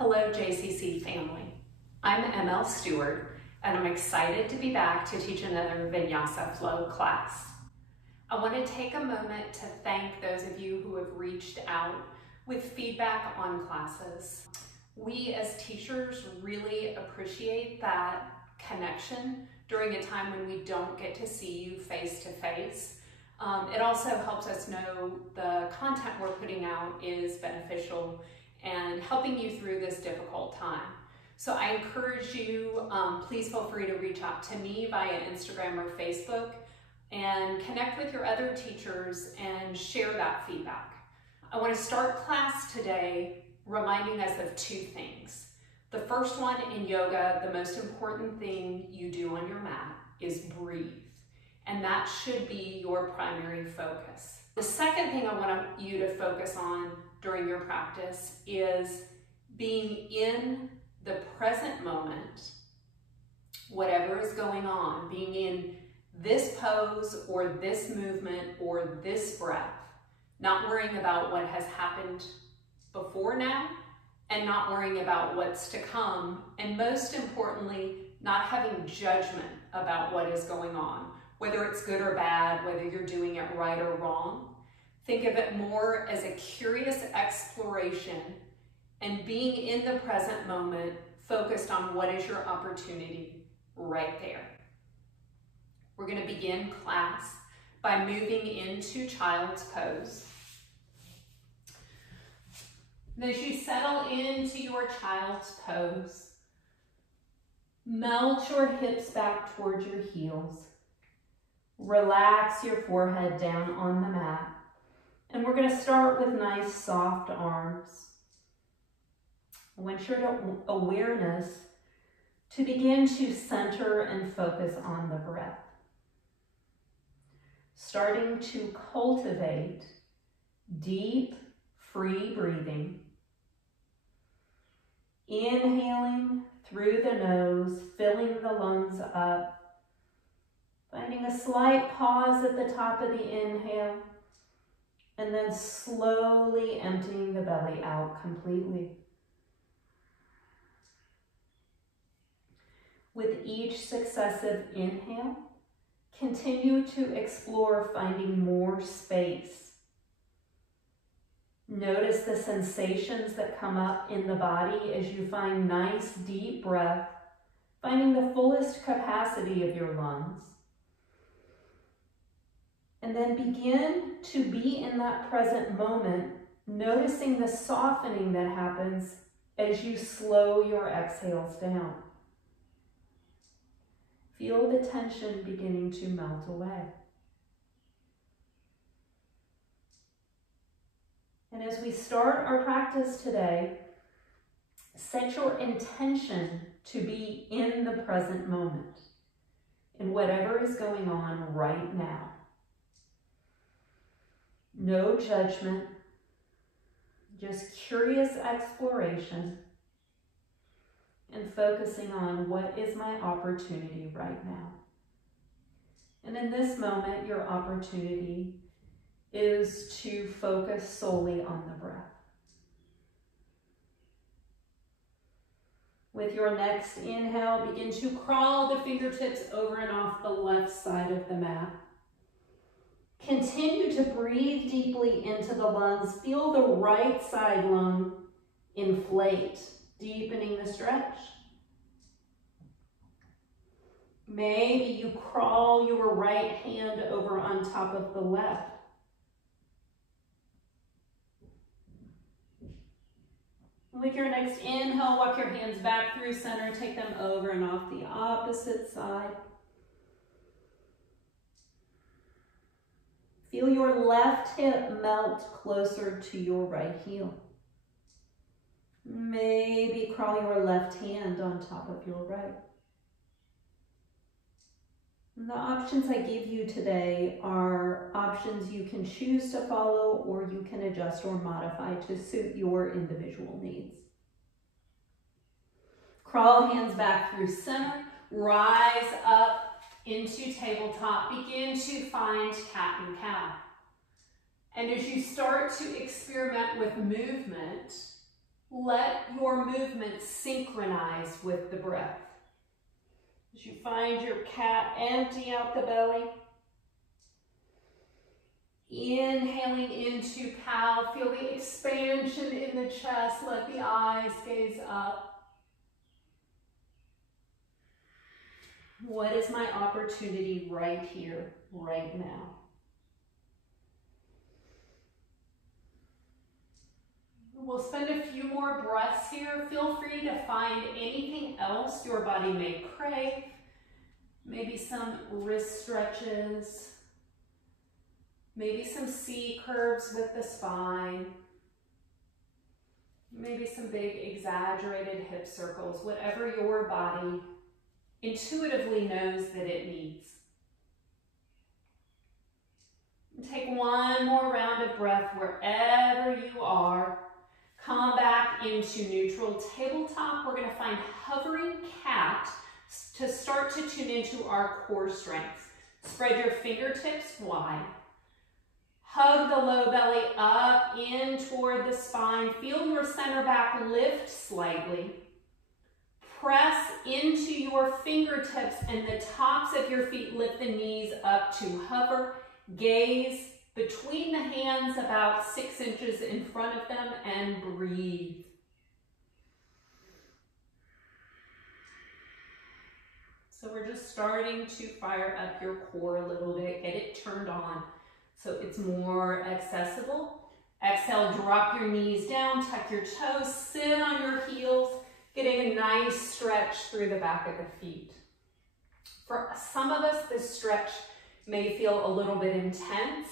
Hello JCC family, I'm ML Stewart and I'm excited to be back to teach another Vinyasa Flow class. I want to take a moment to thank those of you who have reached out with feedback on classes. We as teachers really appreciate that connection during a time when we don't get to see you face to face. It also helps us know the content we're putting out is beneficial and helping you through this difficult time. So I encourage you, please feel free to reach out to me via Instagram or Facebook and connect with your other teachers and share that feedback. I want to start class today reminding us of two things. The first one, in yoga, the most important thing you do on your mat is breathe. And that should be your primary focus. The second thing I want you to focus on during your practice is being in the present moment, whatever is going on, being in this pose or this movement or this breath, not worrying about what has happened before now and not worrying about what's to come, and most importantly, not having judgment about what is going on, whether it's good or bad, whether you're doing it right or wrong. Think of it more as a curious exploration and being in the present moment, focused on what is your opportunity right there. We're going to begin class by moving into Child's Pose. And as you settle into your Child's Pose, melt your hips back towards your heels. Relax your forehead down on the mat. And we're going to start with nice soft arms. I want your awareness to begin to center and focus on the breath. Starting to cultivate deep, free breathing. Inhaling through the nose, filling the lungs up. Finding a slight pause at the top of the inhale. And then slowly emptying the belly out completely. With each successive inhale, continue to explore finding more space. Notice the sensations that come up in the body as you find nice deep breath, finding the fullest capacity of your lungs. And then begin to be in that present moment, noticing the softening that happens as you slow your exhales down. Feel the tension beginning to melt away. And as we start our practice today, set your intention to be in the present moment, in whatever is going on right now. No judgment, just curious exploration and focusing on what is my opportunity right now. And in this moment, your opportunity is to focus solely on the breath. With your next inhale, begin to crawl the fingertips over and off the left side of the mat. Continue to breathe deeply into the lungs. Feel the right side lung inflate, deepening the stretch. Maybe you crawl your right hand over on top of the left. With your next inhale, walk your hands back through center, take them over and off the opposite side. Feel your left hip melt closer to your right heel. Maybe crawl your left hand on top of your right. And the options I give you today are options you can choose to follow or you can adjust or modify to suit your individual needs. Crawl hands back through center, rise up into tabletop, begin to find cat and cow. And as you start to experiment with movement, Let your movement synchronize with the breath. As you find your cat, empty out the belly. Inhaling into cow, feel the expansion in the chest, let the eyes gaze up. What is my opportunity right here, right now? We'll spend a few more breaths here. Feel free to find anything else your body may crave. Maybe some wrist stretches. Maybe some C curves with the spine. Maybe some big exaggerated hip circles. Whatever your body intuitively knows that it needs. Take one more round of breath wherever you are. Come back into neutral tabletop. We're going to find hovering cat to start to tune into our core strengths. Spread your fingertips wide. Hug the low belly up in toward the spine. Feel your center back lift slightly. Press into your fingertips and the tops of your feet. Lift the knees up to hover. Gaze between the hands about 6 inches in front of them and breathe. So we're just starting to fire up your core a little bit, get it turned on so it's more accessible. Exhale, drop your knees down, tuck your toes, sit on your heels, getting a nice stretch through the back of the feet. For some of us, this stretch may feel a little bit intense.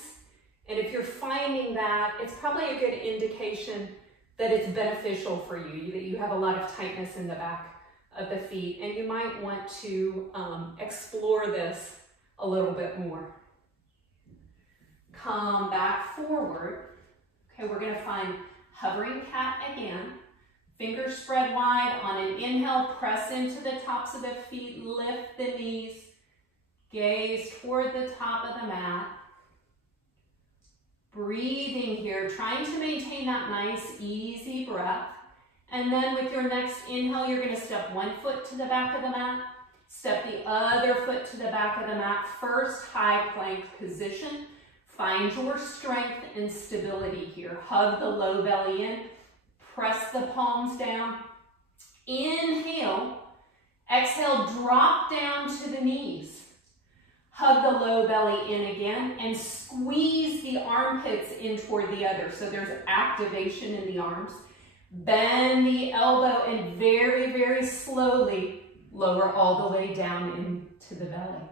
And if you're finding that, it's probably a good indication that it's beneficial for you, that you have a lot of tightness in the back of the feet, and you might want to explore this a little bit more. Come back forward. Okay, we're going to find hovering cat again. Fingers spread wide. On an inhale, press into the tops of the feet, lift the knees, gaze toward the top of the mat. Breathing here, trying to maintain that nice, easy breath. And then with your next inhale, you're going to step one foot to the back of the mat, step the other foot to the back of the mat. First, high plank position. Find your strength and stability here. Hug the low belly in, press the palms down. Inhale, exhale, drop down to the knees. Hug the low belly in again and squeeze the armpits in toward the other. So there's activation in the arms. Bend the elbow and very, very slowly lower all the way down into the belly.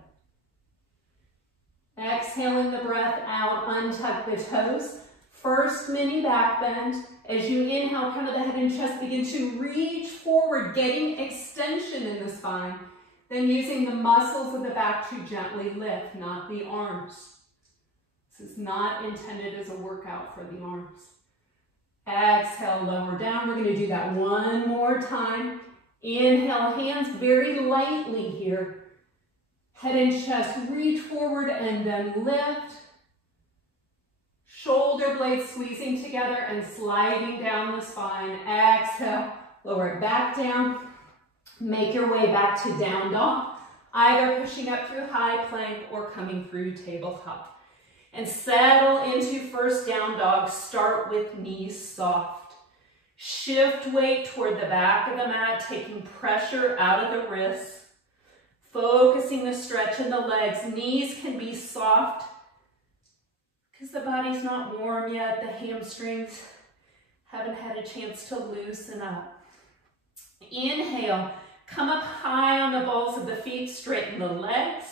Exhaling the breath out, untuck the toes. First mini back bend. As you inhale, come to the head and chest, begin to reach forward, getting extension in the spine. Then using the muscles of the back to gently lift, not the arms. This is not intended as a workout for the arms. Exhale, lower down. We're going to do that one more time. Inhale, hands very lightly here. Head and chest, reach forward and then lift. Shoulder blades squeezing together and sliding down the spine. Exhale, lower it back down. Make your way back to down dog, either pushing up through high plank or coming through tabletop. And settle into first down dog. Start with knees soft. Shift weight toward the back of the mat, taking pressure out of the wrists. Focusing the stretch in the legs. Knees can be soft because the body's not warm yet. The hamstrings haven't had a chance to loosen up. Inhale, come up high on the balls of the feet, straighten the legs.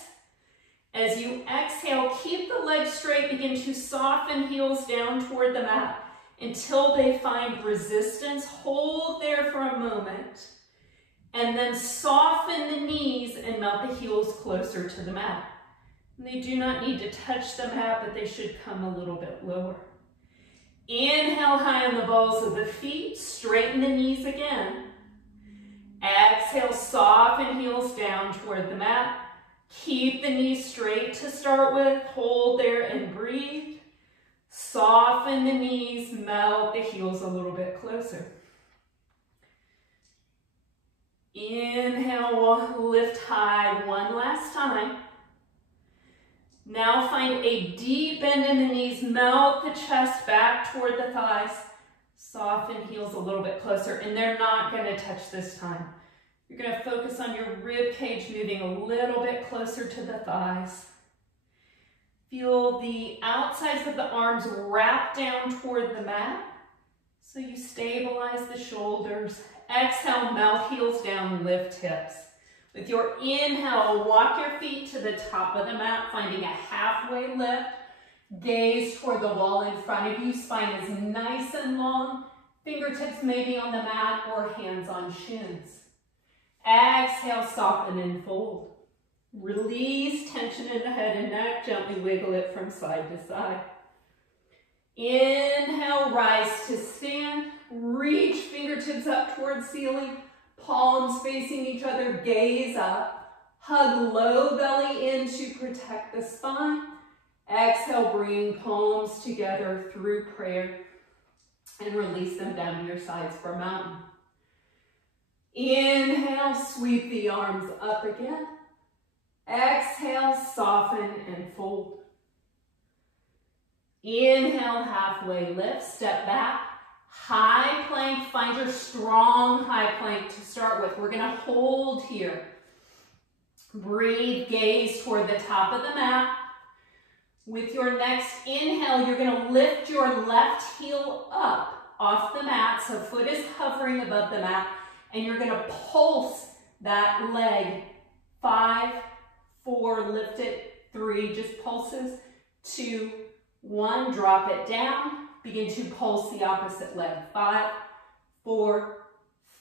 As you exhale, keep the legs straight, begin to soften heels down toward the mat until they find resistance. Hold there for a moment, and then soften the knees and melt the heels closer to the mat. And they do not need to touch the mat, but they should come a little bit lower. Inhale high on the balls of the feet, straighten the knees again. Exhale, soften heels down toward the mat. Keep the knees straight to start with. Hold there and breathe. Soften the knees, melt the heels a little bit closer. Inhale, lift high one last time. Now find a deep bend in the knees, melt the chest back toward the thighs. Soften heels a little bit closer, and they're not going to touch this time. You're going to focus on your rib cage moving a little bit closer to the thighs. Feel the outsides of the arms wrap down toward the mat, so you stabilize the shoulders. Exhale, melt heels down, lift hips. With your inhale, walk your feet to the top of the mat, finding a halfway lift. Gaze toward the wall in front of you. Spine is nice and long. Fingertips maybe on the mat or hands on shins. Exhale, soften and fold. Release tension in the head and neck. Gently wiggle it from side to side. Inhale, rise to stand. Reach fingertips up towards ceiling. Palms facing each other. Gaze up. Hug low belly in to protect the spine. Exhale, bring palms together through prayer and release them down to your sides for mountain. Inhale, sweep the arms up again. Exhale, soften and fold. Inhale, halfway lift, step back. High plank, find your strong high plank to start with. We're gonna hold here. Breathe, gaze toward the top of the mat. With your next inhale, you're gonna lift your left heel up off the mat, so foot is hovering above the mat, and you're gonna pulse that leg. 5, 4, lift it, 3, just pulses, 2, 1, drop it down. Begin to pulse the opposite leg. 5, 4,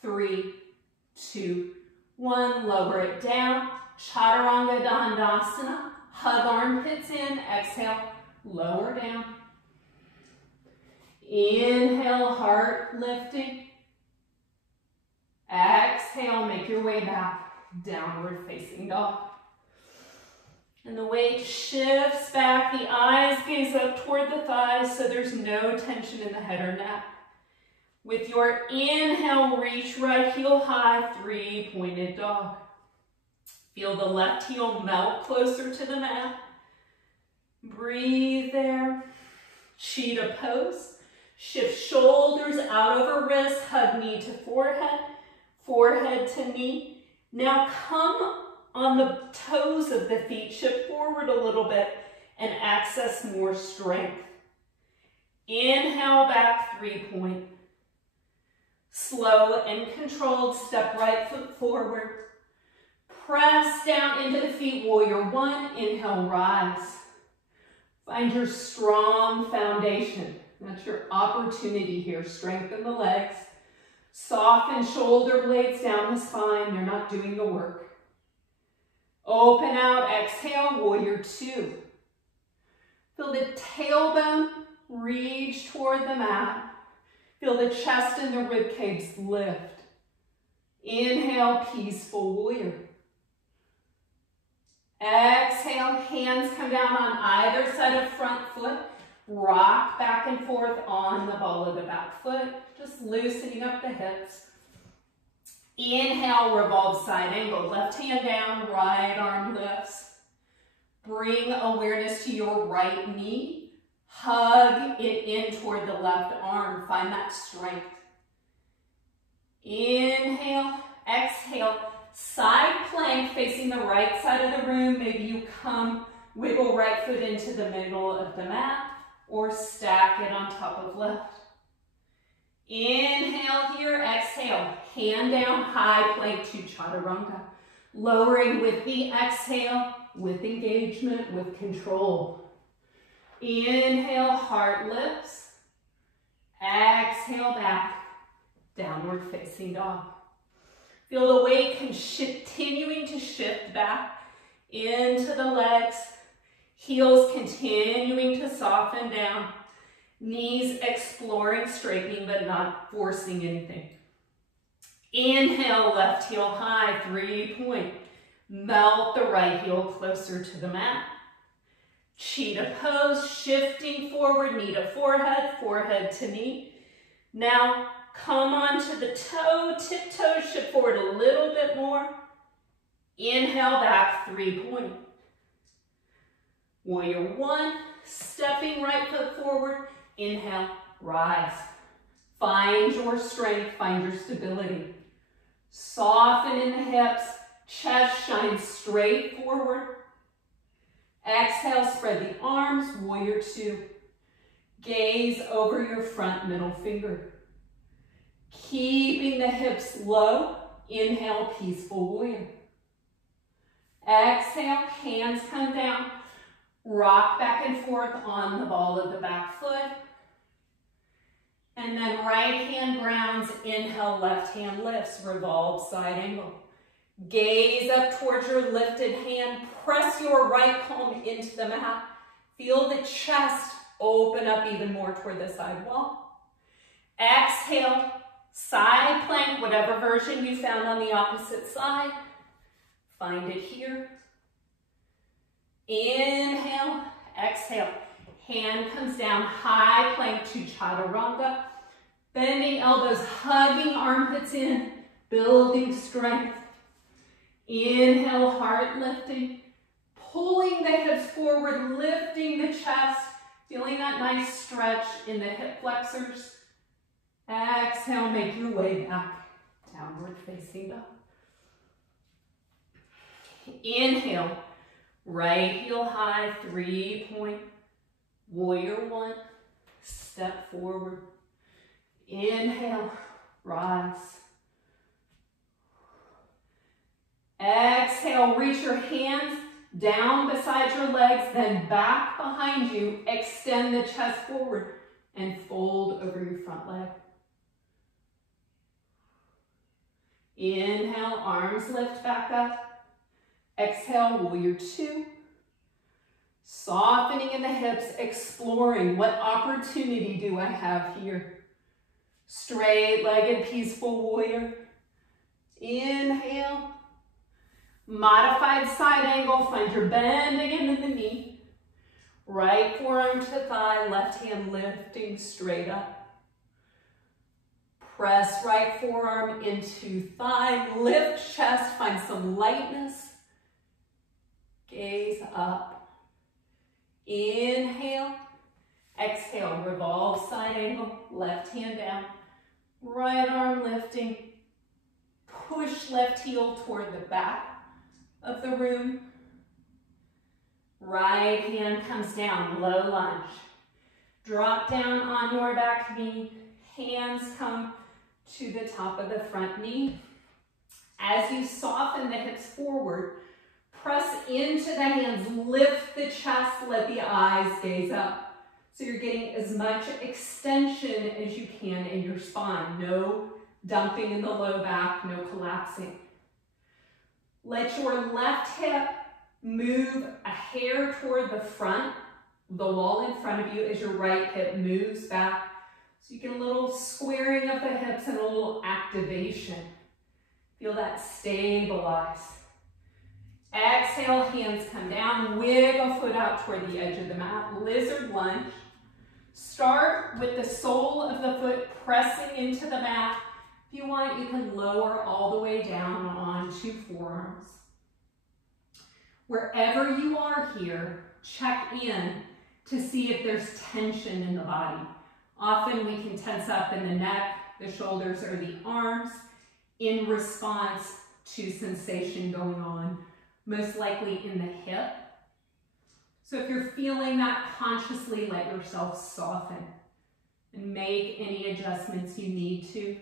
3, 2, 1. Lower it down. Chaturanga Dandasana. Hug armpits in. Exhale, lower down. Inhale, heart lifting. Exhale, make your way back. Downward facing dog. And the weight shifts back, the eyes gaze up toward the thighs so there's no tension in the head or neck. With your inhale, reach right heel high, 3 pointed dog. Feel the left heel melt closer to the mat. Breathe there. Cheetah pose. Shift shoulders out over wrists, hug knee to forehead, forehead to knee. Now come on the toes of the feet, shift forward a little bit and access more strength. Inhale back, 3 point. Slow and controlled, step right foot forward. Press down into the feet, warrior 1, inhale, rise. Find your strong foundation. That's your opportunity here. Strengthen the legs. Soften shoulder blades down the spine. You're not doing the work. Open out, exhale, warrior 2. Feel the tailbone reach toward the mat. Feel the chest and the rib cage lift. Inhale, peaceful warrior. Exhale, hands come down on either side of front foot. Rock back and forth on the ball of the back foot, just loosening up the hips. Inhale, revolve side angle. Left hand down, right arm lifts. Bring awareness to your right knee. Hug it in toward the left arm. Find that strength. Inhale, exhale. Side plank facing the right side of the room. Maybe you come, wiggle right foot into the middle of the mat or stack it on top of left. Inhale here, exhale. Hand down, high plank to chaturanga. Lowering with the exhale, with engagement, with control. Inhale, heart lifts. Exhale, back. Downward facing dog. Feel the weight continuing to shift back into the legs. Heels continuing to soften down. Knees exploring, straightening, but not forcing anything. Inhale, left heel high, 3 point. Melt the right heel closer to the mat. Cheetah pose, shifting forward, knee to forehead, forehead to knee. Now, come onto the toe, tiptoe, shift forward a little bit more. Inhale back, 3-point. Warrior 1, stepping right foot forward. Inhale, rise. Find your strength, find your stability. Soften in the hips, chest shines straight forward. Exhale, spread the arms, warrior 2. Gaze over your front middle finger. Keeping the hips low, inhale, peaceful warrior. Exhale, hands come down. Rock back and forth on the ball of the back foot. And then right hand grounds, inhale, left hand lifts, revolve, side angle. Gaze up towards your lifted hand, press your right palm into the mat. Feel the chest open up even more toward the side wall. Exhale, side plank, whatever version you found on the opposite side. Find it here. Inhale, exhale. Hand comes down, high plank to chaturanga. Bending elbows, hugging armpits in, building strength. Inhale, heart lifting. Pulling the hips forward, lifting the chest. Feeling that nice stretch in the hip flexors. Exhale, make your way back. Downward facing dog. Inhale, right heel high, 3-point. Warrior 1, step forward. Inhale, rise. Exhale, reach your hands down beside your legs, then back behind you. Extend the chest forward and fold over your front leg. Inhale, arms lift back up. Exhale, warrior 2. Softening in the hips, exploring what opportunity do I have here. Straight-legged, peaceful warrior. Inhale. Modified side angle, find your bend again in the knee. Right forearm to thigh, left hand lifting straight up. Press right forearm into thigh, lift chest, find some lightness. Gaze up. Inhale, exhale, revolve side angle, left hand down, right arm lifting, push left heel toward the back of the room, right hand comes down, low lunge, drop down on your back knee, hands come to the top of the front knee. As you soften the hips forward, press into the hands, lift the chest, let the eyes gaze up. So you're getting as much extension as you can in your spine. No dumping in the low back, no collapsing. Let your left hip move a hair toward the front, the wall in front of you, as your right hip moves back. So you get a little squaring of the hips and a little activation. Feel that stabilize. Exhale, hands come down, wiggle foot out toward the edge of the mat, lizard lunge. Start with the sole of the foot pressing into the mat. If you want, you can lower all the way down onto forearms. Wherever you are here, check in to see if there's tension in the body. Often we can tense up in the neck, the shoulders, or the arms in response to sensation going on. Most likely in the hip. So if you're feeling that, consciously let yourself soften and make any adjustments you need to.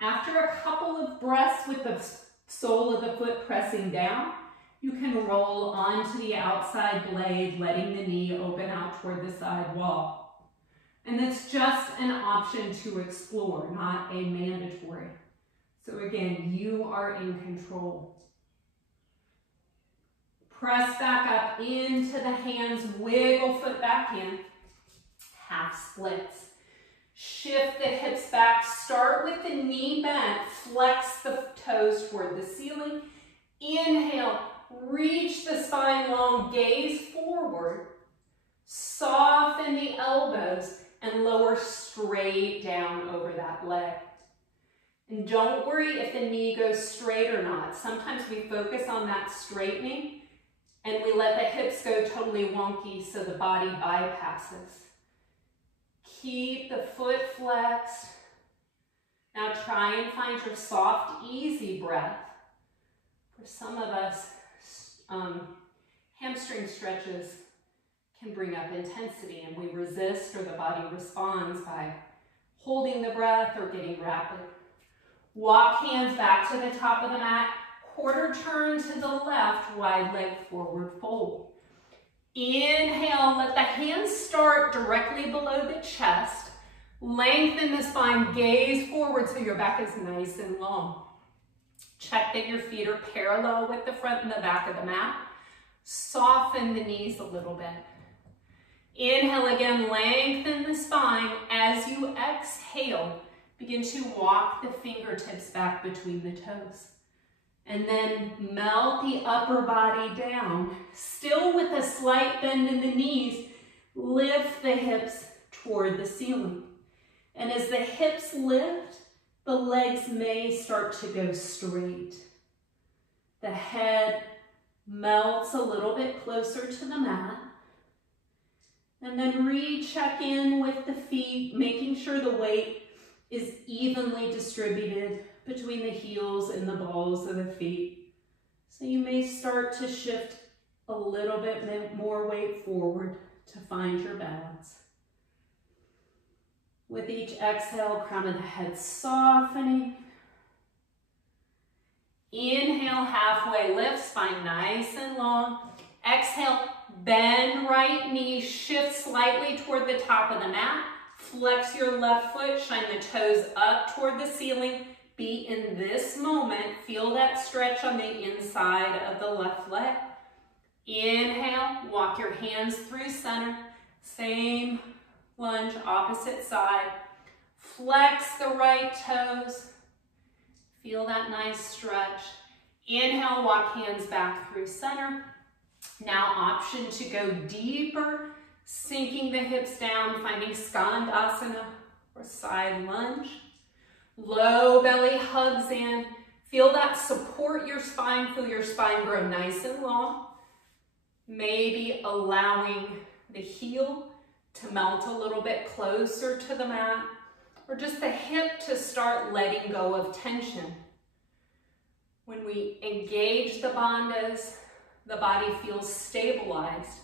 After a couple of breaths with the sole of the foot pressing down, you can roll onto the outside blade, letting the knee open out toward the side wall. And that's just an option to explore, not a mandatory. So again, you are in control. Press back up into the hands, wiggle foot back in, half splits. Shift the hips back, start with the knee bent, flex the toes toward the ceiling. Inhale, reach the spine long, gaze forward. Soften the elbows and lower straight down over that leg. And don't worry if the knee goes straight or not. Sometimes we focus on that straightening and we let the hips go totally wonky so the body bypasses. Keep the foot flexed. Now try and find your soft, easy breath. For some of us, hamstring stretches can bring up intensity and we resist or the body responds by holding the breath or getting rapid. Walk hands back to the top of the mat, quarter turn to the left, wide leg forward fold. Inhale, let the hands start directly below the chest. Lengthen the spine, gaze forward so your back is nice and long. Check that your feet are parallel with the front and the back of the mat. Soften the knees a little bit. Inhale again, lengthen the spine. As you exhale, begin to walk the fingertips back between the toes. And then melt the upper body down. Still with a slight bend in the knees, lift the hips toward the ceiling. And as the hips lift, the legs may start to go straight. The head melts a little bit closer to the mat. And then recheck in with the feet, making sure the weight is evenly distributed between the heels and the balls of the feet. So you may start to shift a little bit more weight forward to find your balance. With each exhale, crown of the head softening. Inhale, halfway lift, spine nice and long. Exhale, bend right knee, shift slightly toward the top of the mat. Flex your left foot, shine the toes up toward the ceiling. Be in this moment. Feel that stretch on the inside of the left leg. Inhale, walk your hands through center. Same lunge, opposite side. Flex the right toes. Feel that nice stretch. Inhale, walk hands back through center. Now option to go deeper, sinking the hips down, finding Skandasana or side lunge. Low belly hugs in. Feel that support your spine. Feel your spine grow nice and long. Maybe allowing the heel to melt a little bit closer to the mat, or just the hip to start letting go of tension. When we engage the bandhas, the body feels stabilized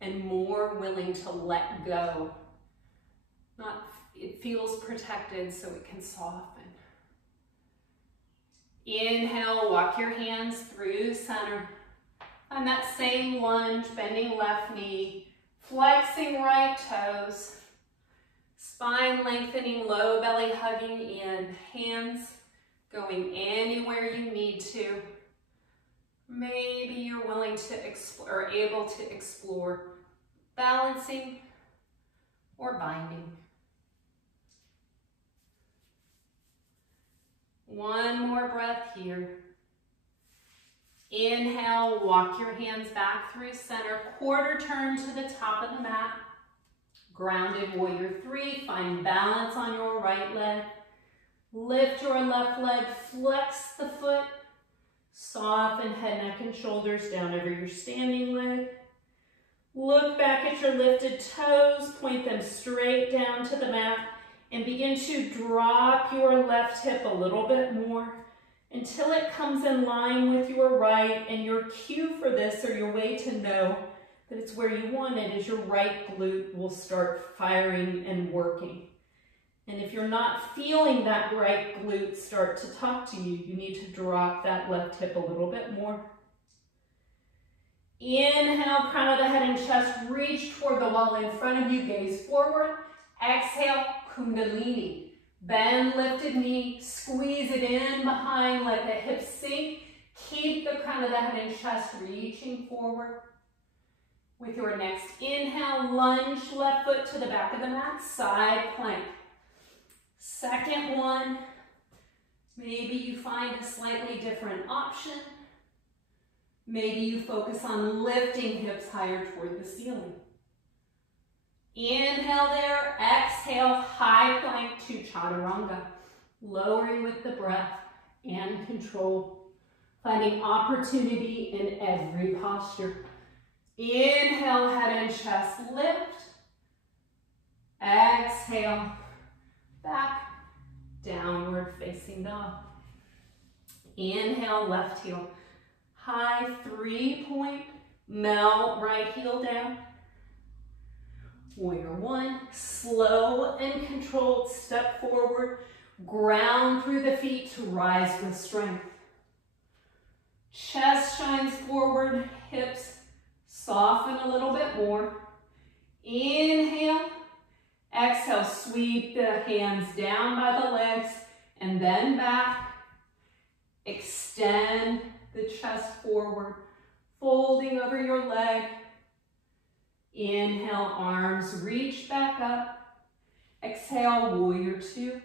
and more willing to let go. It feels protected so it can soften. Inhale, walk your hands through center. On that same lunge, bending left knee, flexing right toes, spine lengthening, low belly hugging in, hands going anywhere you need to. Maybe you're willing to explore, or able to explore balancing or binding. One more breath here. Inhale, walk your hands back through center, quarter turn to the top of the mat. Grounded warrior three, find balance on your right leg. Lift your left leg, flex the foot. Soften head, neck, and shoulders down over your standing leg. Look back at your lifted toes, point them straight down to the mat, and begin to drop your left hip a little bit more until it comes in line with your right. And your cue for this, or your way to know that it's where you want it, is your right glute will start firing and working. And if you're not feeling that right glute start to talk to you, you need to drop that left hip a little bit more. Inhale, crown of the head and chest, reach toward the wall in front of you, gaze forward. Exhale, Kundalini. Bend lifted knee, squeeze it in behind, let the hips sink. Keep the crown of the head and chest reaching forward. With your next inhale, lunge left foot to the back of the mat, side plank. Second one, maybe you find a slightly different option. Maybe you focus on lifting hips higher toward the ceiling. Inhale there, exhale, high plank to chaturanga. lowering with the breath and control, finding opportunity in every posture. Inhale, head and chest lift. Exhale, back, downward facing dog. Inhale, left heel high, 3-point, melt right heel down. Warrior one, slow and controlled step forward, ground through the feet to rise with strength. Chest shines forward, hips soften a little bit more. Inhale, exhale, sweep the hands down by the legs and then back. Extend the chest forward, folding over your leg. Inhale, arms reach back up. Exhale, warrior two.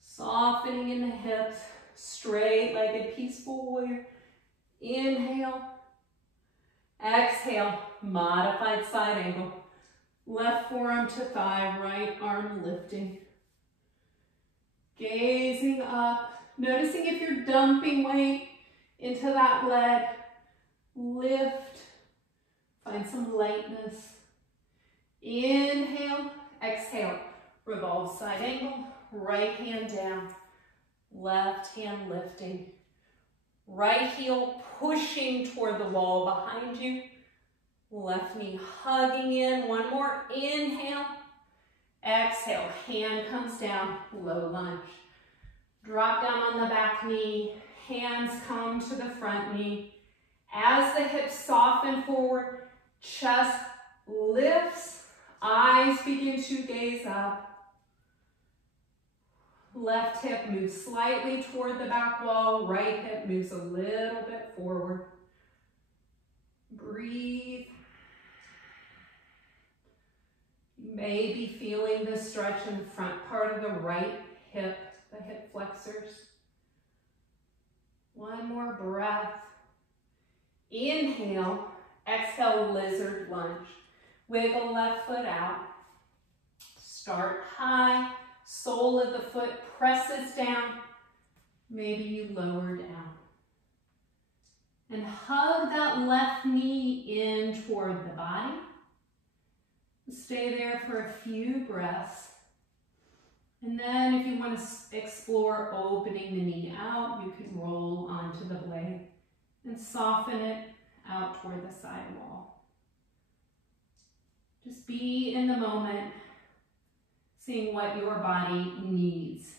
Softening in the hips, straight-legged peaceful warrior. Inhale. Exhale, modified side angle. Left forearm to thigh, right arm lifting. Gazing up, noticing if you're dumping weight into that leg. Lift, find some lightness. Inhale, exhale, revolve side angle, right hand down, left hand lifting. Right heel pushing toward the wall behind you. Left knee hugging in. One more. Inhale. Exhale. Hand comes down. Low lunge. Drop down on the back knee. Hands come to the front knee. As the hips soften forward, chest lifts. Eyes begin to gaze up. Left hip moves slightly toward the back wall. Right hip moves a little bit forward. Breathe. You may be feeling the stretch in the front part of the right hip, the hip flexors. One more breath. Inhale. Exhale, lizard lunge. Wiggle left foot out. Start high. Sole of the foot presses down. Maybe you lower down. And hug that left knee in toward the body. Stay there for a few breaths. And then if you want to explore opening the knee out, you can roll onto the blade and soften it out toward the side wall. Just be in the moment, seeing what your body needs.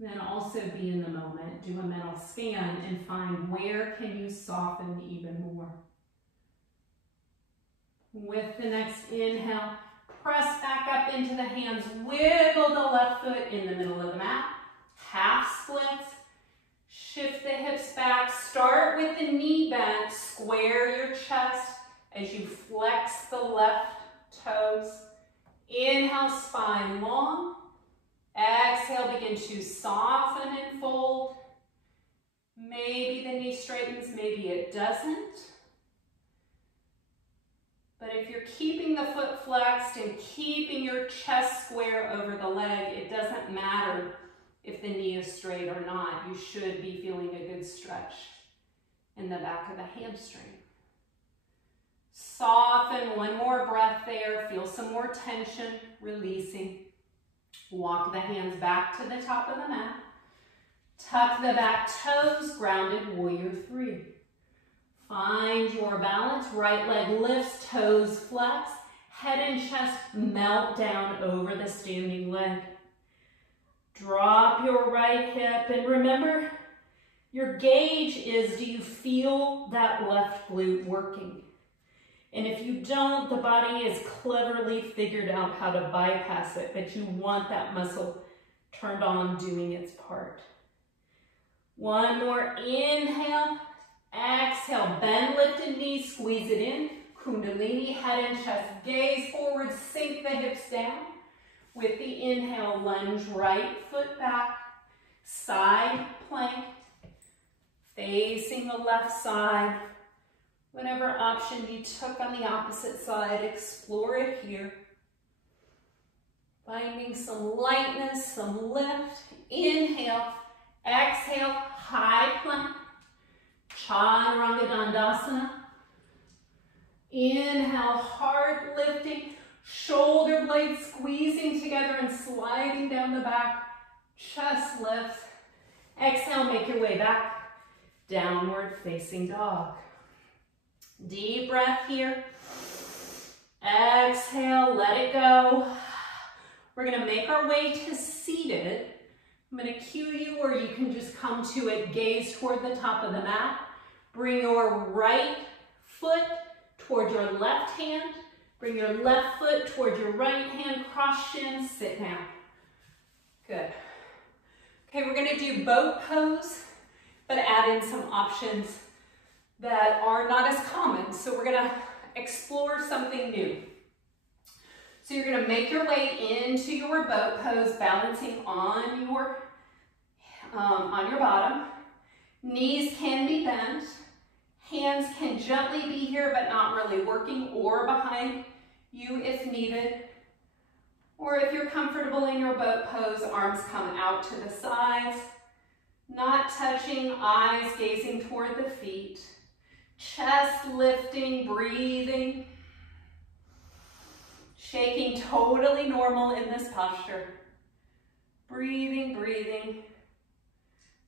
Then also be in the moment, do a mental scan and find where can you soften even more. With the next inhale, press back up into the hands, wiggle the left foot in the middle of the mat, half splits, shift the hips back, start with the knee bent, square your chest as you flex the left toes. Inhale, spine long. Exhale, begin to soften and fold. Maybe the knee straightens, maybe it doesn't. But if you're keeping the foot flexed and keeping your chest square over the leg, it doesn't matter if the knee is straight or not. You should be feeling a good stretch in the back of the hamstring. Soften, one more breath there. Feel some more tension, releasing. Walk the hands back to the top of the mat. Tuck the back toes, grounded warrior three. Find your balance, right leg lifts, toes flex, head and chest melt down over the standing leg. Drop your right hip and remember, your gauge is, do you feel that left glute working? And if you don't, the body is cleverly figured out how to bypass it, but you want that muscle turned on doing its part. One more inhale, exhale, bend lifted knee, squeeze it in, kundalini, head and chest, gaze forward, sink the hips down. With the inhale, lunge right foot back, side plank, facing the left side. Whatever option you took on the opposite side, explore it here. Finding some lightness, some lift. Inhale, exhale, high plank. Chaturanga Dandasana. Inhale, heart lifting, shoulder blades squeezing together and sliding down the back. Chest lifts. Exhale, make your way back. Downward facing dog. Deep breath here. Exhale, let it go. We're gonna make our way to seated. I'm gonna cue you, or you can just come to it, gaze toward the top of the mat. Bring your right foot toward your left hand. Bring your left foot toward your right hand. Cross shins, sit down. Good. Okay, we're gonna do boat pose, but add in some options that are not as common. So we're gonna explore something new. So you're gonna make your way into your boat pose, balancing on your bottom. Knees can be bent. Hands can gently be here, but not really working, or behind you if needed. Or if you're comfortable in your boat pose, arms come out to the sides, not touching, eyes gazing toward the feet. Chest lifting, breathing. Shaking, totally normal in this posture. Breathing, breathing.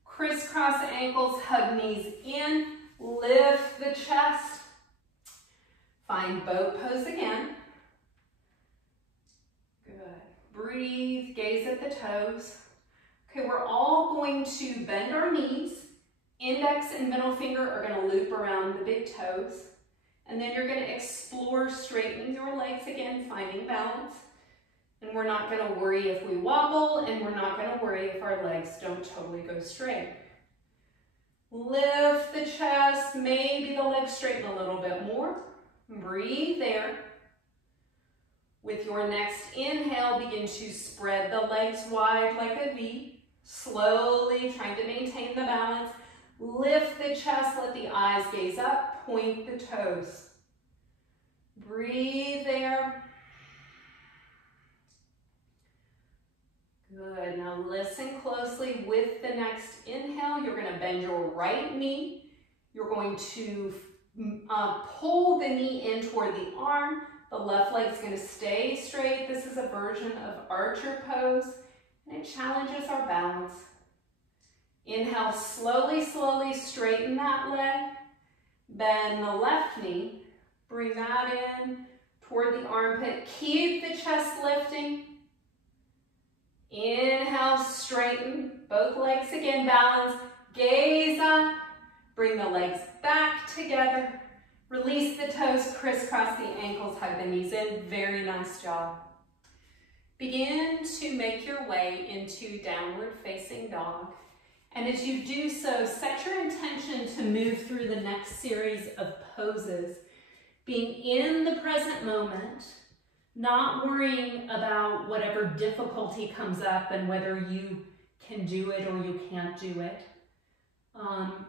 Crisscross ankles, hug knees in, lift the chest. Find boat pose again. Good. Breathe, gaze at the toes. Okay, we're all going to bend our knees. Index and middle finger are going to loop around the big toes. And then you're going to explore straightening your legs again, finding balance. And we're not going to worry if we wobble, and we're not going to worry if our legs don't totally go straight. Lift the chest, maybe the legs straighten a little bit more. Breathe there. With your next inhale, begin to spread the legs wide like a V. Slowly, trying to maintain the balance. Lift the chest, let the eyes gaze up, point the toes. Breathe there. Good, now listen closely with the next inhale. You're gonna bend your right knee. You're going to pull the knee in toward the arm. The left leg's gonna stay straight. This is a version of archer pose, and it challenges our balance. Inhale, slowly, slowly straighten that leg. Bend the left knee. Bring that in toward the armpit. Keep the chest lifting. Inhale, straighten. Both legs again, balance. Gaze up. Bring the legs back together. Release the toes, crisscross the ankles, hug the knees in. Very nice job. Begin to make your way into downward facing dog. And as you do so, set your intention to move through the next series of poses, being in the present moment, not worrying about whatever difficulty comes up and whether you can do it or you can't do it.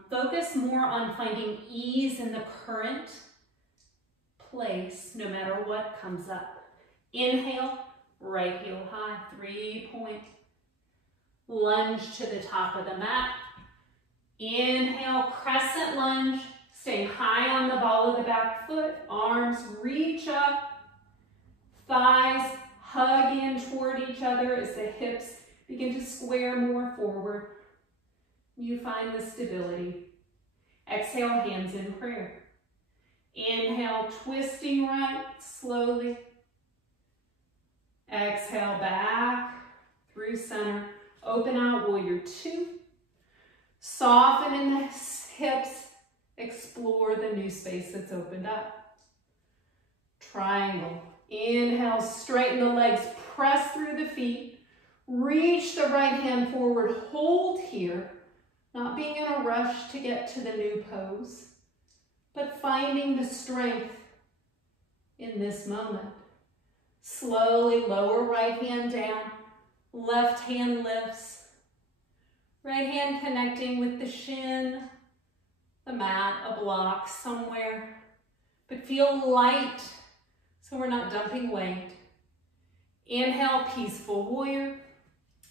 Focus more on finding ease in the current place, no matter what comes up. Inhale, right heel high, 3-point. Lunge to the top of the mat. Inhale, crescent lunge, staying high on the ball of the back foot. Arms reach up. Thighs hug in toward each other as the hips begin to square more forward. You find the stability. Exhale, hands in prayer. Inhale, twisting right, slowly. Exhale, back through center. Open out, warrior 2. Soften in the hips. Explore the new space that's opened up. Triangle. Inhale, straighten the legs, press through the feet. Reach the right hand forward, hold here. Not being in a rush to get to the new pose, but finding the strength in this moment. Slowly lower right hand down, left hand lifts. Right hand connecting with the shin, the mat, a block somewhere. But feel light so we're not dumping weight. Inhale, peaceful warrior.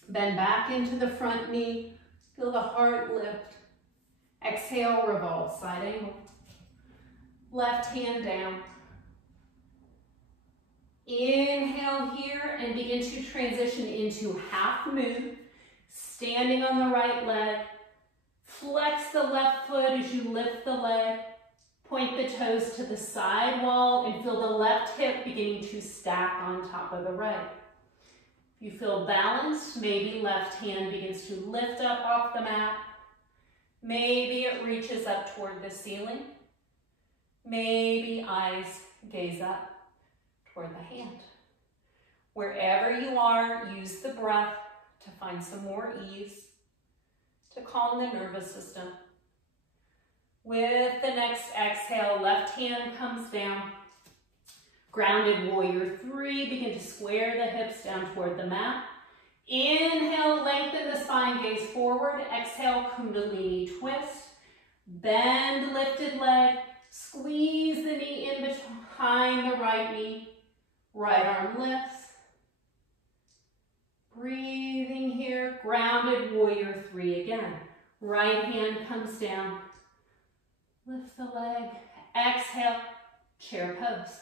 Bend back into the front knee. Feel the heart lift. Exhale, revolve, side angle. Left hand down. Inhale here and begin to transition into half moon. Standing on the right leg. Flex the left foot as you lift the leg. Point the toes to the side wall and feel the left hip beginning to stack on top of the right. If you feel balanced, maybe left hand begins to lift up off the mat. Maybe it reaches up toward the ceiling. Maybe eyes gaze up toward the hand. Wherever you are, use the breath to find some more ease, to calm the nervous system. With the next exhale, left hand comes down. Grounded warrior 3, begin to square the hips down toward the mat. Inhale, lengthen the spine, gaze forward. Exhale, kundalini twist. Bend lifted leg. Squeeze the knee in behind the right knee. Right arm lifts. Breathing here, grounded warrior 3 again. Right hand comes down. Lift the leg. Exhale, chair pose.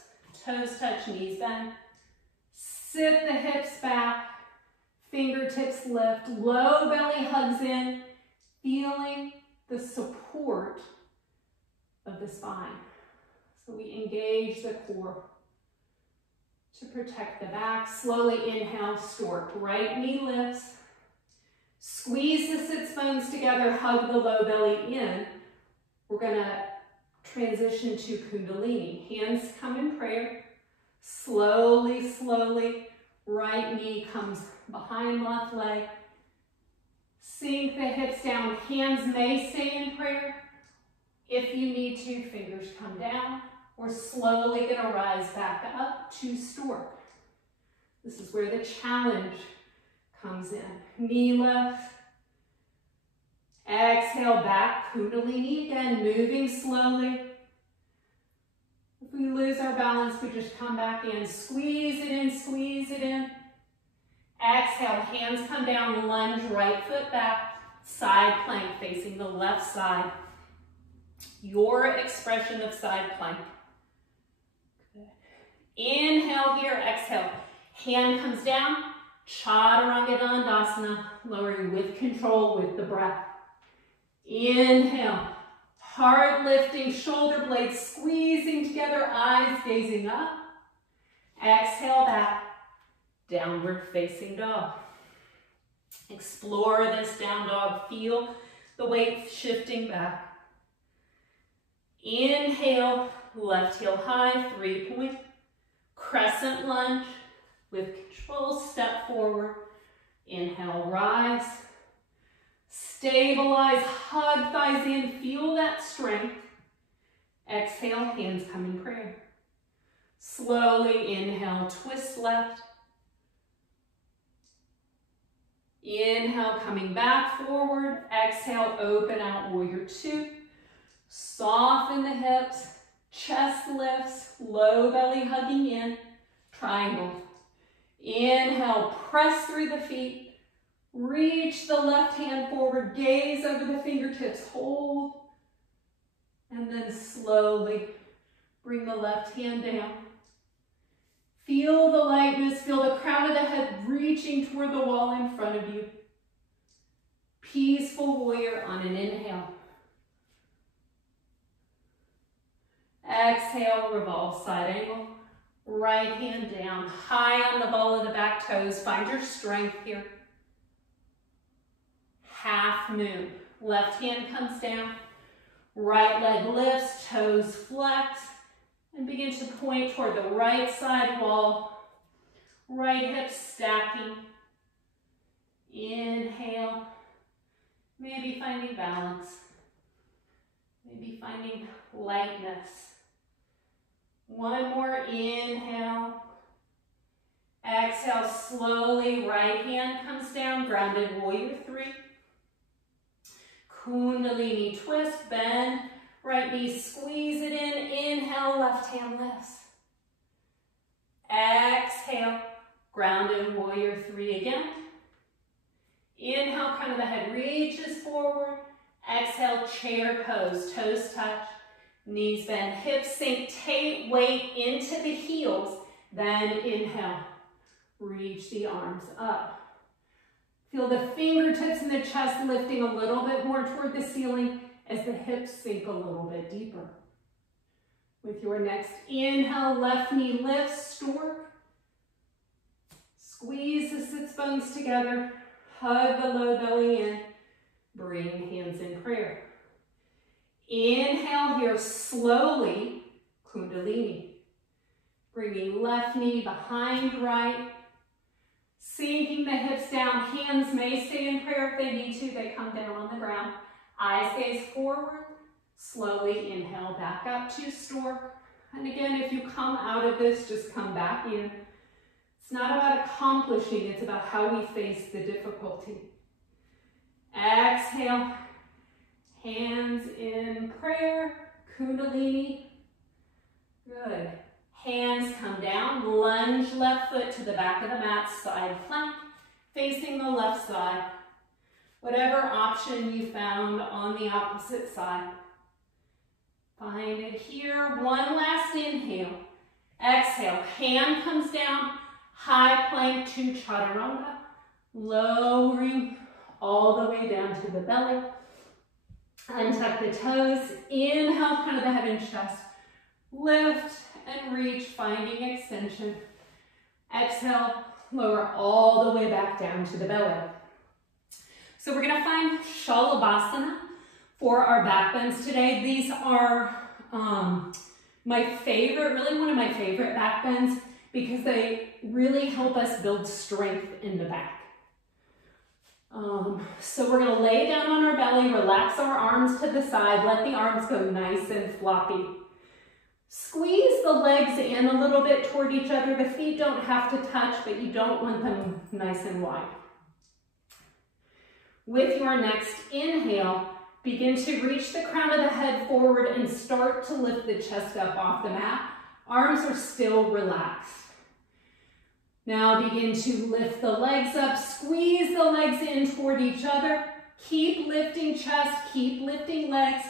Toes touch, knees bend. Sit the hips back. Fingertips lift. Low belly hugs in. Feeling the support of the spine. So we engage the core to protect the back. Slowly inhale, stork. Right knee lifts. Squeeze the sits bones together. Hug the low belly in. We're going to transition to kundalini. Hands come in prayer. Slowly, slowly, right knee comes behind left leg. Sink the hips down. Hands may stay in prayer. If you need to, fingers come down. We're slowly going to rise back up to stork. This is where the challenge comes in. Knee lift. Exhale, back, kundalini again, moving slowly. If we lose our balance, we just come back in. Squeeze it in, squeeze it in. Exhale, hands come down, lunge, right foot back, side plank facing the left side. Your expression of side plank. Good. Inhale here, exhale. Hand comes down, Chaturanga Dandasana, lowering with control with the breath. Inhale, heart lifting, shoulder blades squeezing together, eyes gazing up. Exhale back, downward facing dog. Explore this down dog, feel the weight shifting back. Inhale, left heel high, 3-point. Crescent lunge with control, step forward. Inhale, rise. Stabilize, hug thighs in, feel that strength. Exhale, hands come in prayer. Slowly inhale, twist left. Inhale, coming back forward. Exhale, open out, warrior 2. Soften the hips, chest lifts, low belly hugging in, triangle. Inhale, press through the feet. Reach the left hand forward, gaze over the fingertips, hold, and then slowly bring the left hand down. Feel the lightness, feel the crown of the head reaching toward the wall in front of you. Peaceful warrior on an inhale. Exhale, revolve, side angle. Right hand down, high on the ball of the back toes. Find your strength here. Half moon. Left hand comes down. Right leg lifts, toes flex. And begin to point toward the right side wall. Right hip stacking. Inhale. Maybe finding balance. Maybe finding lightness. One more inhale. Exhale, slowly, right hand comes down, grounded warrior 3. Kundalini twist, bend, right knee, squeeze it in, inhale, left hand lifts. Exhale, Grounded warrior 3 again. Inhale, crown of the head reaches forward. Exhale, chair pose, toes touch, knees bend, hips sink, take weight into the heels. Then inhale, reach the arms up. Feel the fingertips in the chest lifting a little bit more toward the ceiling as the hips sink a little bit deeper. With your next inhale, left knee lifts, stork. Squeeze the sits bones together, hug the low belly in, bring hands in prayer. Inhale here, slowly, Kundalini. Bringing left knee behind right, sinking the hips down. Hands may stay in prayer if they need to. They come down on the ground. Eyes gaze forward. Slowly inhale back up to stork. And again, if you come out of this, just come back in. It's not about accomplishing, it's about how we face the difficulty. Exhale, hands in prayer, Kundalini. Good. Hands come down, lunge left foot to the back of the mat, side plank, facing the left side. Whatever option you found on the opposite side. Find it here. One last inhale. Exhale, hand comes down, high plank to chaturanga, lowering all the way down to the belly. Untuck the toes. Inhale, crown of the head and chest. Lift and reach, finding extension. Exhale, lower all the way back down to the belly. So we're gonna find Shalabhasana for our back bends today. These are my favorite, really one of my favorite back bends because they really help us build strength in the back. So we're gonna lay down on our belly, relax our arms to the side, let the arms go nice and floppy. Squeeze the legs in a little bit toward each other. The feet don't have to touch, but you don't want them nice and wide. With your next inhale, begin to reach the crown of the head forward and start to lift the chest up off the mat. Arms are still relaxed. Now begin to lift the legs up, squeeze the legs in toward each other. Keep lifting chest, keep lifting legs.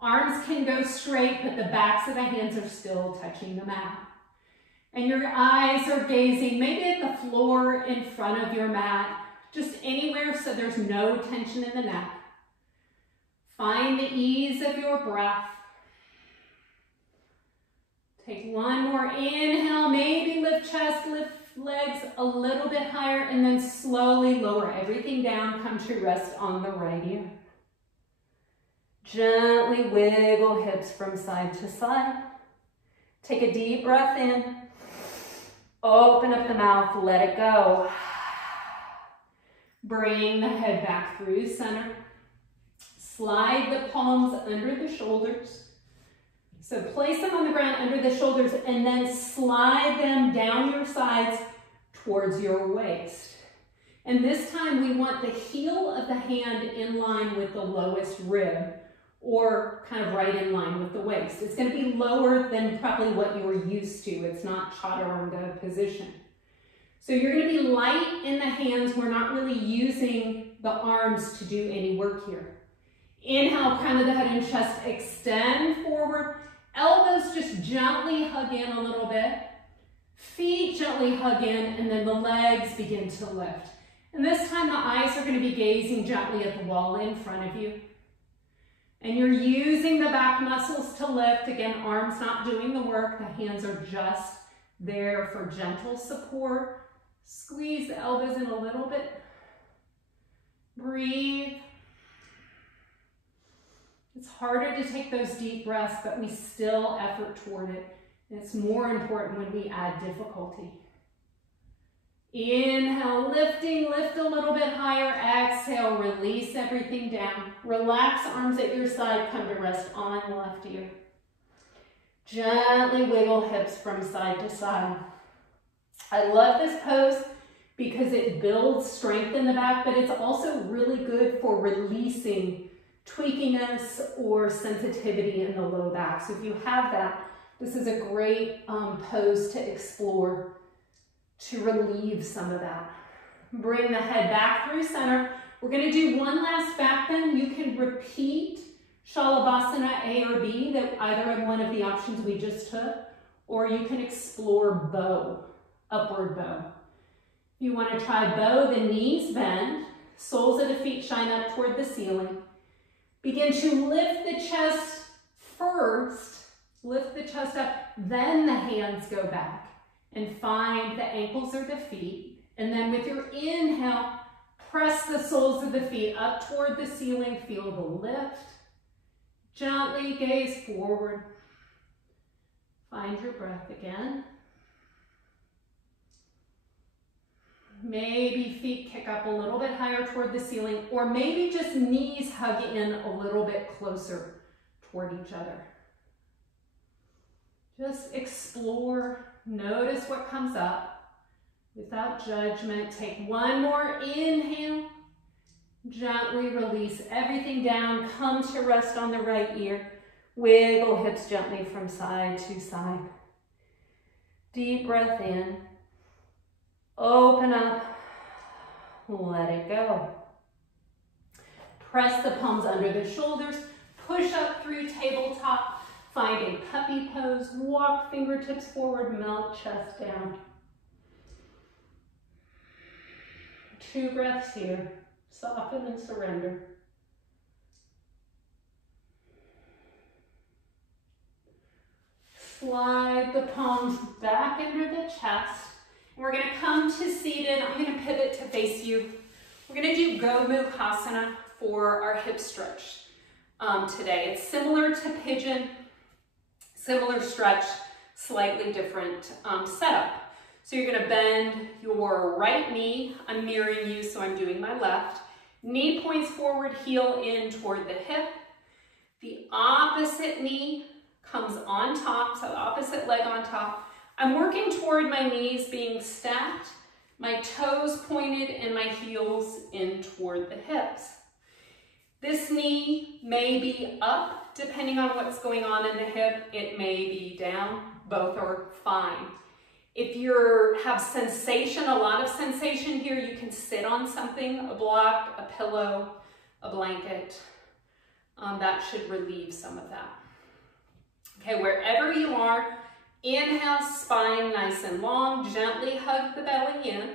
Arms can go straight, but the backs of the hands are still touching the mat. And your eyes are gazing maybe at the floor in front of your mat, just anywhere so there's no tension in the neck. Find the ease of your breath. Take one more inhale, maybe lift chest, lift legs a little bit higher, and then slowly lower everything down, come to rest on the right ear. Gently wiggle hips from side to side. Take a deep breath in. Open up the mouth, let it go. Bring the head back through center. Slide the palms under the shoulders. So place them on the ground under the shoulders and then slide them down your sides towards your waist. And this time we want the heel of the hand in line with the lowest rib, or kind of right in line with the waist. It's going to be lower than probably what you were used to. It's not chaturanga position. So you're going to be light in the hands. We're not really using the arms to do any work here. Inhale, crown of the head and chest, extend forward. Elbows just gently hug in a little bit. Feet gently hug in, and then the legs begin to lift. And this time the eyes are going to be gazing gently at the wall in front of you. And you're using the back muscles to lift. Again, arms not doing the work. The hands are just there for gentle support. Squeeze the elbows in a little bit. Breathe. It's harder to take those deep breaths, but we still effort toward it. And it's more important when we add difficulty. Inhale, lifting, lift a little bit higher. Exhale, release everything down. Relax arms at your side, come to rest on the left ear. Gently wiggle hips from side to side. I love this pose because it builds strength in the back, but it's also really good for releasing tweakiness or sensitivity in the low back. So if you have that, this is a great pose to explore. to relieve some of that. Bring the head back through center. We're going to do one last back bend. You can repeat Shalabhasana A or B, that either of one of the options we just took, or you can explore bow, upward bow. If you want to try bow, the knees bend, soles of the feet shine up toward the ceiling. Begin to lift the chest first, lift the chest up, then the hands go back and find the ankles or the feet. And then with your inhale, press the soles of the feet up toward the ceiling, feel the lift. Gently gaze forward. Find your breath again. Maybe feet kick up a little bit higher toward the ceiling, or maybe just knees hug in a little bit closer toward each other. Just explore, notice what comes up without judgment. Take one more inhale. Gently release everything down. Come to rest on the right ear. Wiggle hips gently from side to side. Deep breath in. Open up. Let it go. Press the palms under the shoulders. Push up through tabletop. Find a puppy pose. Walk fingertips forward. Melt chest down. 2 breaths here. Soften and surrender. Slide the palms back under the chest. We're going to come to seated. I'm going to pivot to face you. We're going to do Gomukhasana for our hip stretch today. It's similar to pigeon, similar stretch, slightly different setup. So you're going to bend your right knee. I'm mirroring you, so I'm doing my left. Knee points forward, heel in toward the hip. The opposite knee comes on top, so opposite leg on top. I'm working toward my knees being stacked, my toes pointed, and my heels in toward the hips. This knee may be up, depending on what's going on in the hip. It may be down. Both are fine. If you have sensation, a lot of sensation here, you can sit on something, a block, a pillow, a blanket. That should relieve some of that. Okay, wherever you are, inhale, spine nice and long, gently hug the belly in.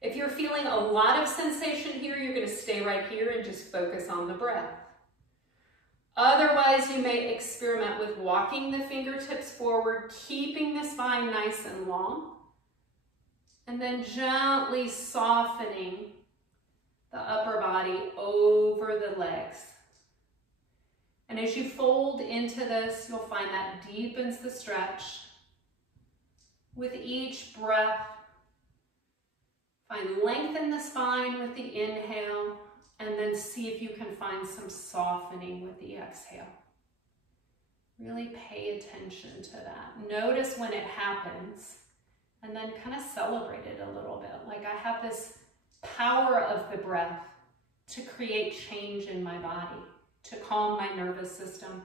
If you're feeling a lot of sensation here, you're going to stay right here and just focus on the breath. Otherwise, you may experiment with walking the fingertips forward, keeping the spine nice and long, and then gently softening the upper body over the legs. And as you fold into this, you'll find that deepens the stretch. With each breath, find length in the spine with the inhale, and then see if you can find some softening with the exhale. Really pay attention to that. Notice when it happens, and then kind of celebrate it a little bit. Like I have this power of the breath to create change in my body, to calm my nervous system,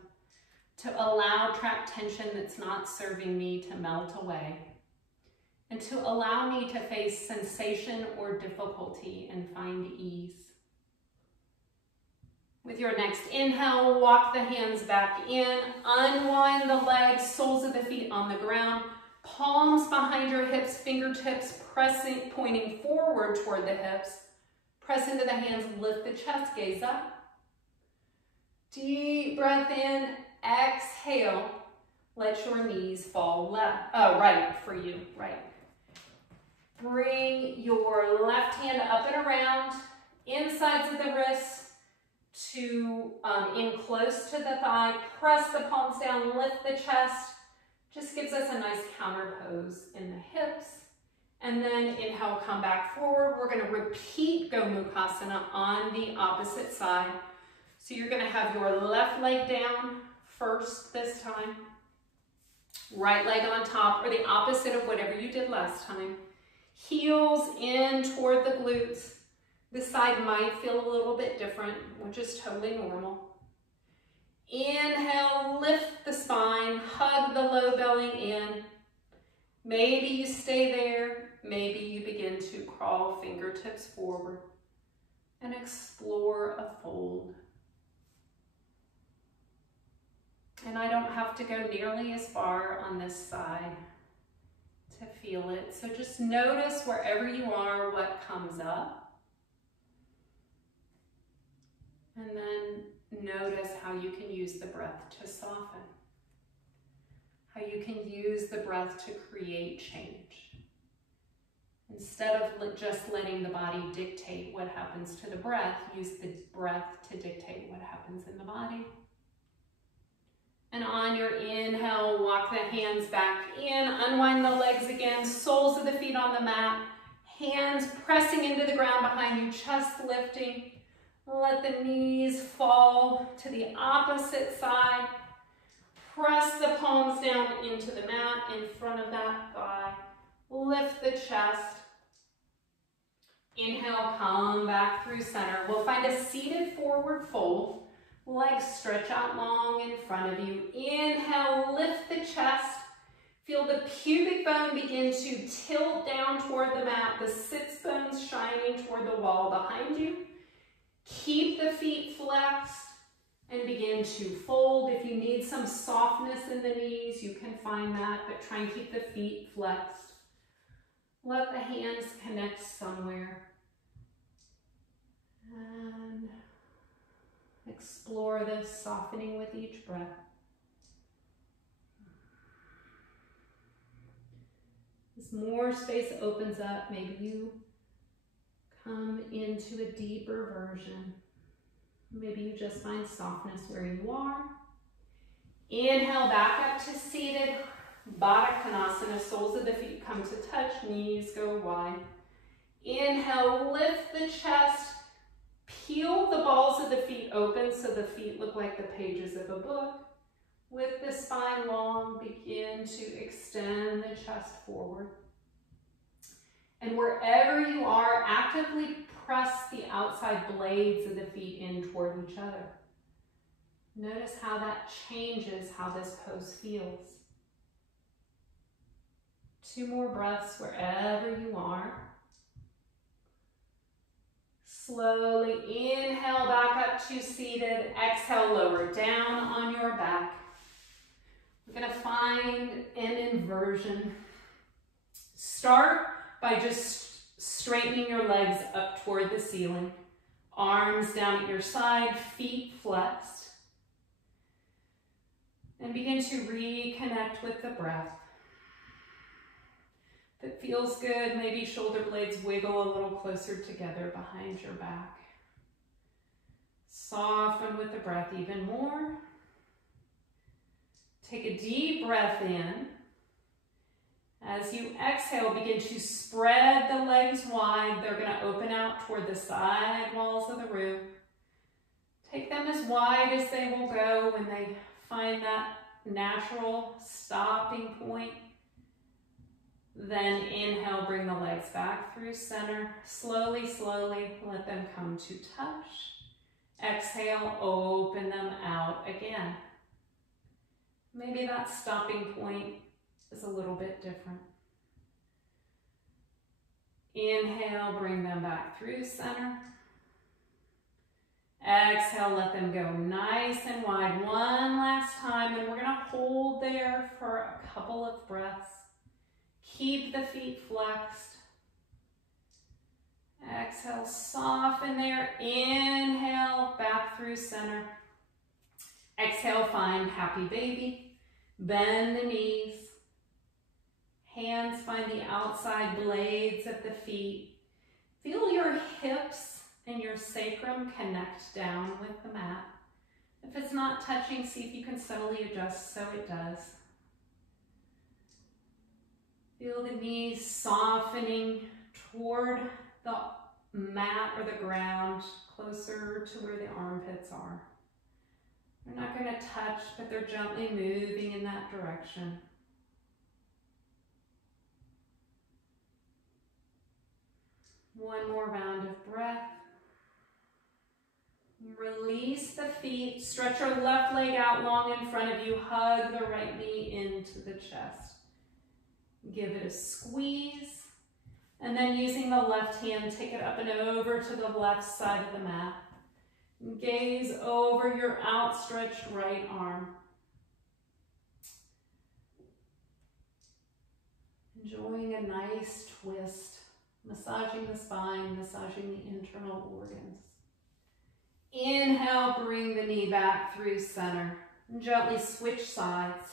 to allow trapped tension that's not serving me to melt away, and to allow me to face sensation or difficulty and find ease. With your next inhale, walk the hands back in, unwind the legs, soles of the feet on the ground, palms behind your hips, fingertips pressing, pointing forward toward the hips. Press into the hands, lift the chest, gaze up. Deep breath in, exhale, let your knees fall right for you, right. Bring your left hand up and around, insides of the wrists to in close to the thigh. Press the palms down, lift the chest. Just gives us a nice counter pose in the hips. And then inhale, come back forward. We're going to repeat Gomukhasana on the opposite side. So you're going to have your left leg down first this time. Right leg on top, or the opposite of whatever you did last time. Heels in toward the glutes. This side might feel a little bit different, which is totally normal. Inhale, lift the spine, hug the low belly in. Maybe you stay there. maybe you begin to crawl fingertips forward and explore a fold. And I don't have to go nearly as far on this side to feel it. So just notice wherever you are what comes up. And then notice how you can use the breath to soften. How you can use the breath to create change. Instead of just letting the body dictate what happens to the breath, use the breath to dictate what happens in the body. And on your inhale, walk the hands back in, unwind the legs again, soles of the feet on the mat, hands pressing into the ground behind you, chest lifting. Let the knees fall to the opposite side. Press the palms down into the mat in front of that thigh. Lift the chest. Inhale, come back through center. We'll find a seated forward fold. Legs stretch out long in front of you. Inhale, lift the chest. Feel the pubic bone begin to tilt down toward the mat, the sits bones shining toward the wall behind you. Keep the feet flexed and begin to fold. If you need some softness in the knees, you can find that, but try and keep the feet flexed. Let the hands connect somewhere. And explore this softening with each breath. As more space opens up, maybe you come into a deeper version. Maybe you just find softness where you are. Inhale, back up to seated. Baddha Konasana, soles of the feet come to touch, knees go wide. Inhale, lift the chest. Peel the balls of the feet open so the feet look like the pages of a book. With the spine long, begin to extend the chest forward. And wherever you are, actively press the outside blades of the feet in toward each other. Notice how that changes how this pose feels. 2 more breaths wherever you are. Slowly inhale back up to seated. Exhale, lower down on your back. We're going to find an inversion. Start by just straightening your legs up toward the ceiling. Arms down at your side, feet flexed. And begin to reconnect with the breath. If it feels good, maybe shoulder blades wiggle a little closer together behind your back. Soften with the breath even more. Take a deep breath in. As you exhale, begin to spread the legs wide. They're going to open out toward the side walls of the room. Take them as wide as they will go when they find that natural stopping point. Then inhale, bring the legs back through center. Slowly, slowly, let them come to touch. Exhale, open them out again. Maybe that stopping point is a little bit different. Inhale, bring them back through center. Exhale, let them go nice and wide. One last time, and we're going to hold there for a couple of breaths. Keep the feet flexed. Exhale, soften there. Inhale, back through center. Exhale, find happy baby. Bend the knees. Hands find the outside blades of the feet. Feel your hips and your sacrum connect down with the mat. If it's not touching, see if you can subtly adjust so it does. Feel the knees softening toward the mat or the ground, closer to where the armpits are. They're not going to touch, but they're gently moving in that direction. One more round of breath. Release the feet. Stretch your left leg out long in front of you. Hug the right knee into the chest. Give it a squeeze. And then using the left hand, take it up and over to the left side of the mat. Gaze over your outstretched right arm. Enjoying a nice twist, massaging the spine, massaging the internal organs. Inhale, bring the knee back through center. And gently switch sides.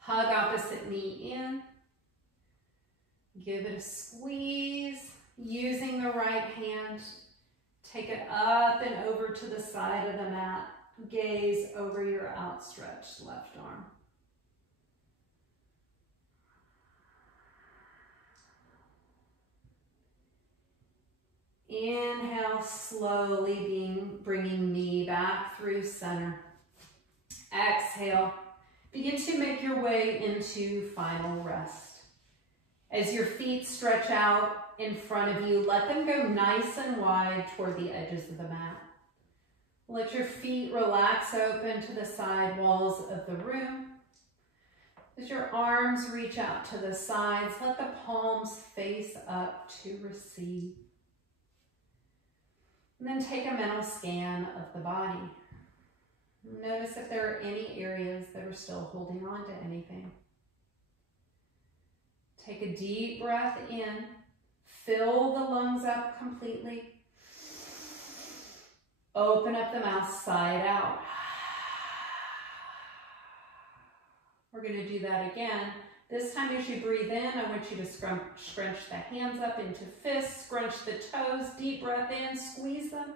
Hug opposite knee in. Give it a squeeze. Using the right hand, take it up and over to the side of the mat. Gaze over your outstretched left arm. Inhale, slowly bringing knee back through center. Exhale, begin to make your way into final rest. As your feet stretch out in front of you, let them go nice and wide toward the edges of the mat. Let your feet relax open to the side walls of the room. As your arms reach out to the sides, let the palms face up to receive. And then take a mental scan of the body. Notice if there are any areas that are still holding on to anything. Take a deep breath in. Fill the lungs up completely. Open up the mouth side out. We're going to do that again. This time as you breathe in, I want you to scrunch the hands up into fists, scrunch the toes, deep breath in, squeeze them.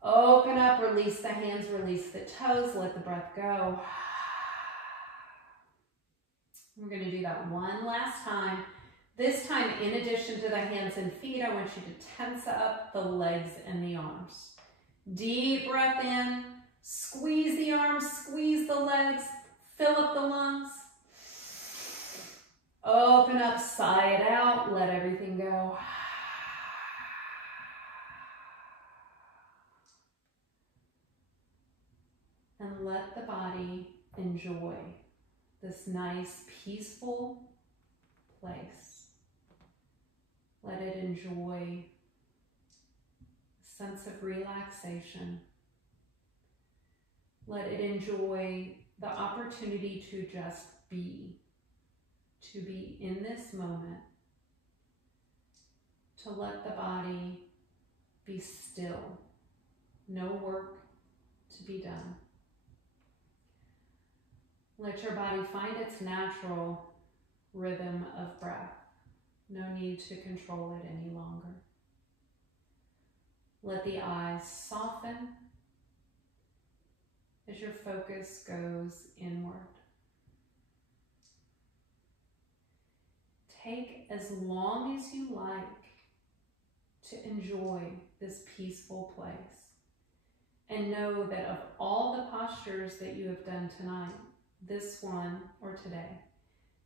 Open up, release the hands, release the toes, let the breath go. We're going to do that one last time. This time, in addition to the hands and feet, I want you to tense up the legs and the arms. Deep breath in, squeeze the arms, squeeze the legs, fill up the lungs. Open up, sigh it out, let everything go. And let the body enjoy this nice, peaceful place. Let it enjoy a sense of relaxation. Let it enjoy the opportunity to just be. To be in this moment, to let the body be still, no work to be done. Let your body find its natural rhythm of breath. No need to control it any longer. Let the eyes soften as your focus goes inward. Take as long as you like to enjoy this peaceful place. And know that of all the postures that you have done tonight, this one, or today,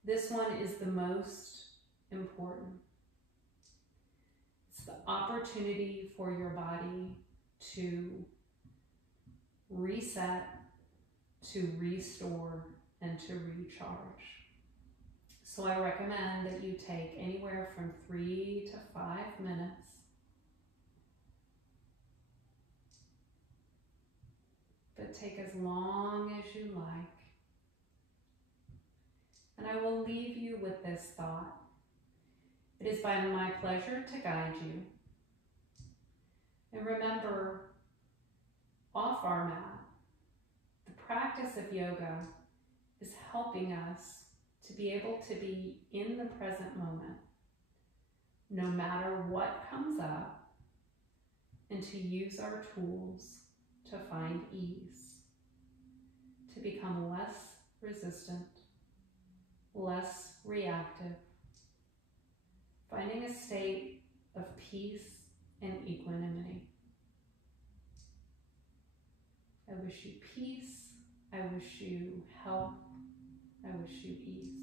this one is the most important. It's the opportunity for your body to reset, to restore, and to recharge. So I recommend that you take anywhere from 3 to 5 minutes. But take as long as you like. And I will leave you with this thought. It is by my pleasure to guide you. And remember, off our mat, the practice of yoga is helping us to be able to be in the present moment, no matter what comes up, and to use our tools to find ease, to become less resistant, less reactive, finding a state of peace and equanimity. I wish you peace, I wish you health, I wish you ease.